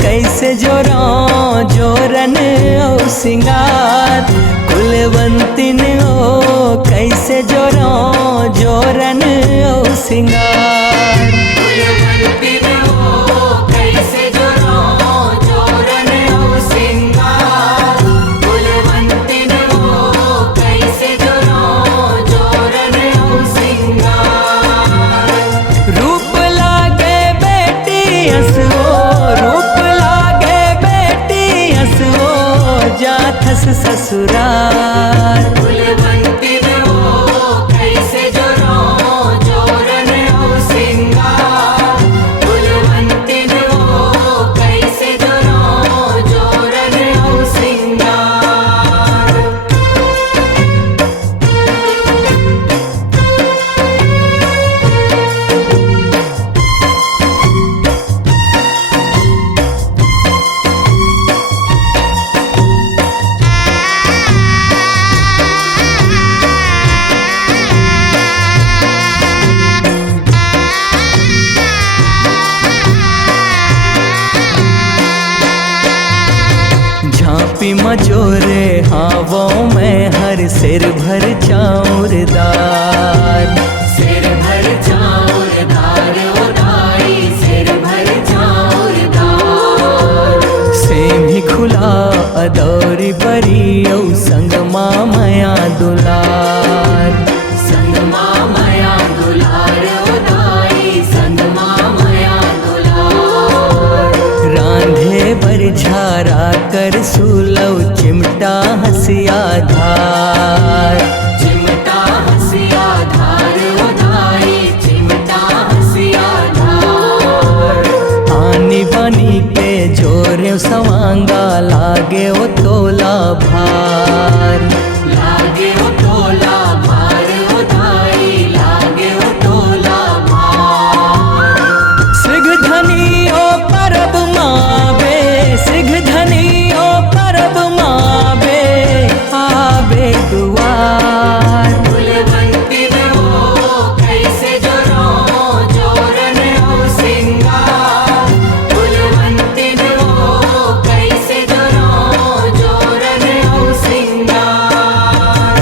कैसे जोरन ओ सिंगार कुलवंतिन ओ कैसे जोरन ओ सिंगार कुलवंतिन ओ कैसे जोरन ओ सिंगार कुलवंतिन ओ कैसे जोरन ओ सिंगार रूप लागे बेटी हंसो रूप लागे बेटी हंसो जाथस ससुराल कुलवंतिन ओ कैसे जोरन ओ सिंगार कुलवंतिन ओ कैसे जोरन ओ सिंगार झांपी मजोरे हावों में हर सिर भर चाउरदार सिर भर चाउरदार उदाई सिर भर चाउरदार सेमी खुला अदौरी बरी औ संगमा मया दुलार संगमा मया दुलार उदाई संगमा मया दुलार रांधे बर झारा कर सुलव चिमटा हसिया धार चिमटा हसिया धार उदाई चिमटा हसिया धार आनी बानी के जोरे सवांगा लागे ओ तोला भार लागे ओ तोला भार उदाई लागे ओ तोला भार सिघ धनी ओ परब मावे सिघ धनी ओ परब मावे आवे दुआर कुलवंतिन ओ कैसे जोरन ओ सिंगार कुलवंतिन ओ कैसे जोरन ओ सिंगार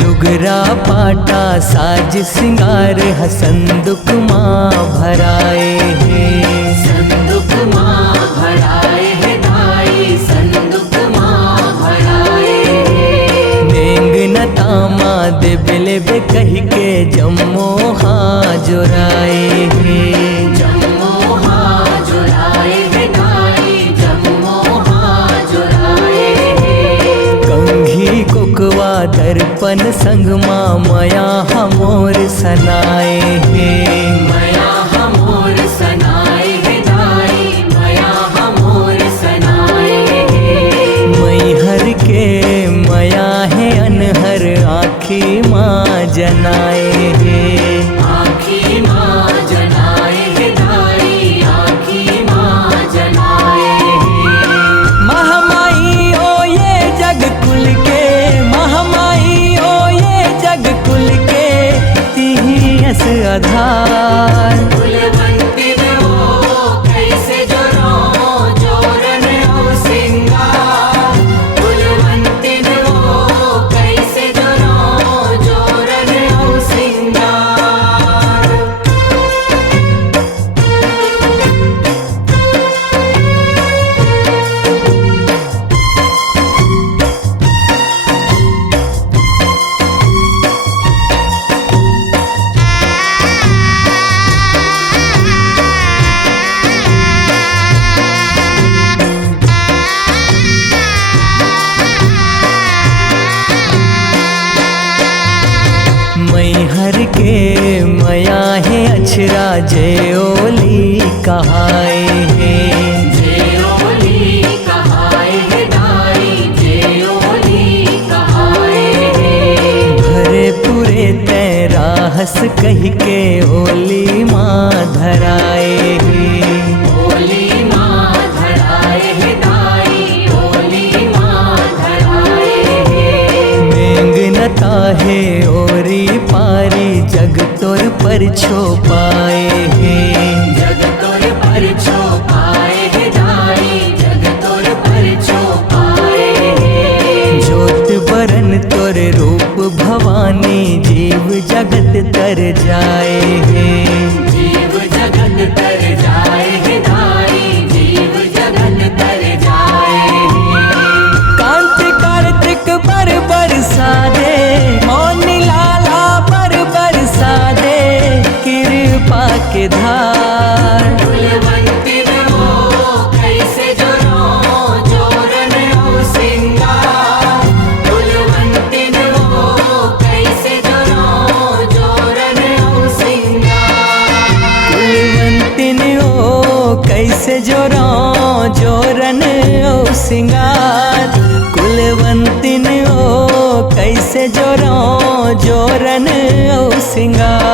लुगरा पाटा साज सिंगार हसंदुक माँ भराए हैं संदुक माँ भराए है दाई संदुक माँ भराए है नेंग न तामा दे बिले बे कही के जम्मो हाजुराए हैं जम्मो हाजुराए है दाई जम्मो हाजुराए है कंघी कुकवा दर्पण संग माँ मया हमोर सनाए हैं मया हमोर सनाए है दाई मया हमोर सनाए है मैहर के मया है अनहर आखी माँ जनाए हैं आँखी माँ जनाए है दाई आँखी माँ जनाए है महामाई ओ ये जग कुल के महामाई ओ ये जग कुल के जय ओली कहाए हे। जेओली कहाए हे दाई, जेओली कहाए हे। भरे पूरे तेरा हंस कह के ओली माँ धराए हे। ओली माँ धराए हे दाई, ओली माँ धराए हे। मेंगनता है ओरी पारी जग तोर पर छो पाए हे। जग तोर पर छुपाए हे दाई, जग तोर पर छुपाए हे। ज्योत बरन तोर रूप भवानी जीव जगत तर जाए हे। जीव जगत तर जाए हे दाई, जीव जगत तर जाए हे। कांति कार्तिक बर बरसा दे, मौनी लाला बर बरसा दे, कृपा के धार। कुलवंती हो कैसे जोरो, जोरन हो सिंगार। कुलवंती हो कैसे जोरो, जोरन हो सिंगार। कुलवंतिन ओ कैसे जोरो, जोरन ओ सिंगार। कुलवंतिन ओ कैसे जोरो, जोरन ओ सिंगार।